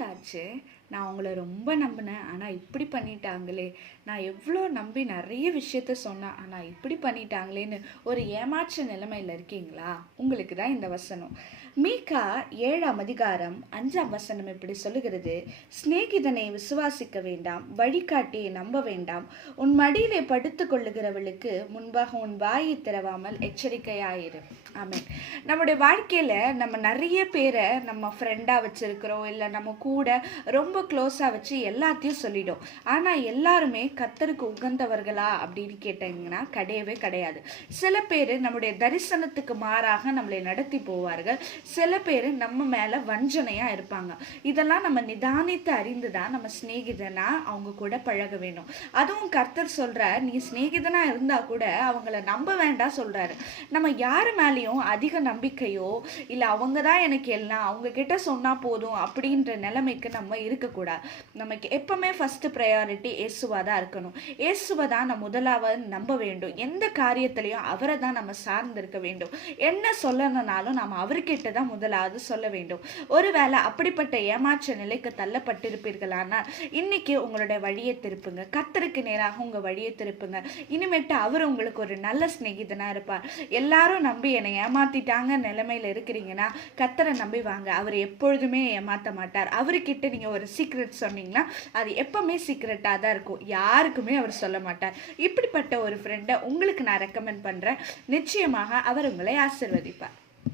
என்னங்க ஆச்சு? நான் உங்கள ரொம்ப நம்பினேன். ஆனா இப்படி பண்ணிட்டாங்களே! நான் எவ்ளோ நம்பி நெறைய விஷயத்த சொன்னேன். ஆனா இப்படி பண்ணிட்டாங்களேன்னு ஒரு ஏமாற்ற நிலைமையில இருக்கீங்களா? உங்களுக்கு தான் இந்த வசனம். மீகா 7ஆம் அதிகாரம் 5ஆம் வசனம் இப்படி சொல்லுகிறது. சிநேகிதனை விசுவாசிக்க வேண்டாம். வழிகாட்டியை நம்ப வேண்டாம். உன் மடியிலே படுத்துக் கொள்ளுகிறவளுக்கு முன்பாக உன் வாயை திறவாமல் எச்சரிக்கையாயிரு. ஆமென். நம்முடைய வாழ்க்கையில நம்ம நெறைய பேரை நம்ம ஃப்ரெண்டா வச்சிருக்கிறோம். இல்ல நம்ம கூட ரொம்ப க்ளோஸா வச்சு எல்லாத்தையும் சொல்லிடும். ஆனா எல்லாருமே கர்த்தருக்கு உகந்தவர்களா அப்படின்னு கேட்டீங்கன்னா கிடையவே கிடையாது. சில பேர் நம்முடைய தரிசனத்துக்கு மாறாக நம்மளை நடத்தி போவார்கள். சில பேர் நம்ம மேல வஞ்சனையா இருப்பாங்க. இதெல்லாம் நம்ம நிதானித்து அறிந்துதான் நம்ம சிநேகிதனா அவங்க கூட பழக வேண்டும். அதுவும் கர்த்தர் சொல்ற நீ சிநேகிதனா இருந்தா கூட அவங்கள நம்ப வேண்டாம் சொல்றாரு. நம்ம யாரு மேலேயும் அதிக நம்பிக்கையோ இல்ல அவங்க தான் எனக்கு எல்லாம் அவங்க கிட்ட சொன்னா போதும் அப்படின்ற நிலைமைக்கு நம்ம இருக்கக்கூடாது. நமக்கு எப்பவுமே ஃபர்ஸ்ட் ப்ரையாரிட்டி இயேசுவா தான் இருக்கணும். இயேசுவை தான் நம்ம முதலாவது நம்ப வேண்டும். எந்த காரியத்திலையும் அவரை தான் நம்ம சார்ந்து இருக்க வேண்டும். என்ன சொல்லணும்னாலும் நம்ம அவர்கிட்ட தான் முதலாவது சொல்ல வேண்டும். ஒருவேளை அப்படிப்பட்ட ஏமாற்ற நிலைக்கு தள்ளப்பட்டிருப்பீர்களானால் இன்னைக்கு உங்களுடைய வழியை திருப்புங்க. கர்த்தருக்கு நேராக உங்க வழியை திருப்புங்க. இனிமேட்டு அவர் உங்களுக்கு ஒரு நல்ல சிநேகிதனா இருப்பார். எல்லாரும் நம்பி என்னை ஏமாத்திட்டாங்க நிலைமையில இருக்கிறீங்கன்னா கர்த்தரை நம்பி வாங்க. அவர் எப்பொழுதுமே ஏமாத்த மாட்டார். அவர்கிட்ட நீங்க ஒரு சீக்ரெட் சொன்னீங்கன்னா அது எப்பவுமே சீக்ரெட்டா தான் இருக்கும். யாருக்குமே அவர் சொல்ல மாட்டார். இப்படிப்பட்ட ஒரு ஃப்ரெண்டை உங்களுக்கு நான் ரெக்கமெண்ட் பண்றேன். நிச்சயமாக அவர் உங்களை ஆசீர்வதிப்பார்.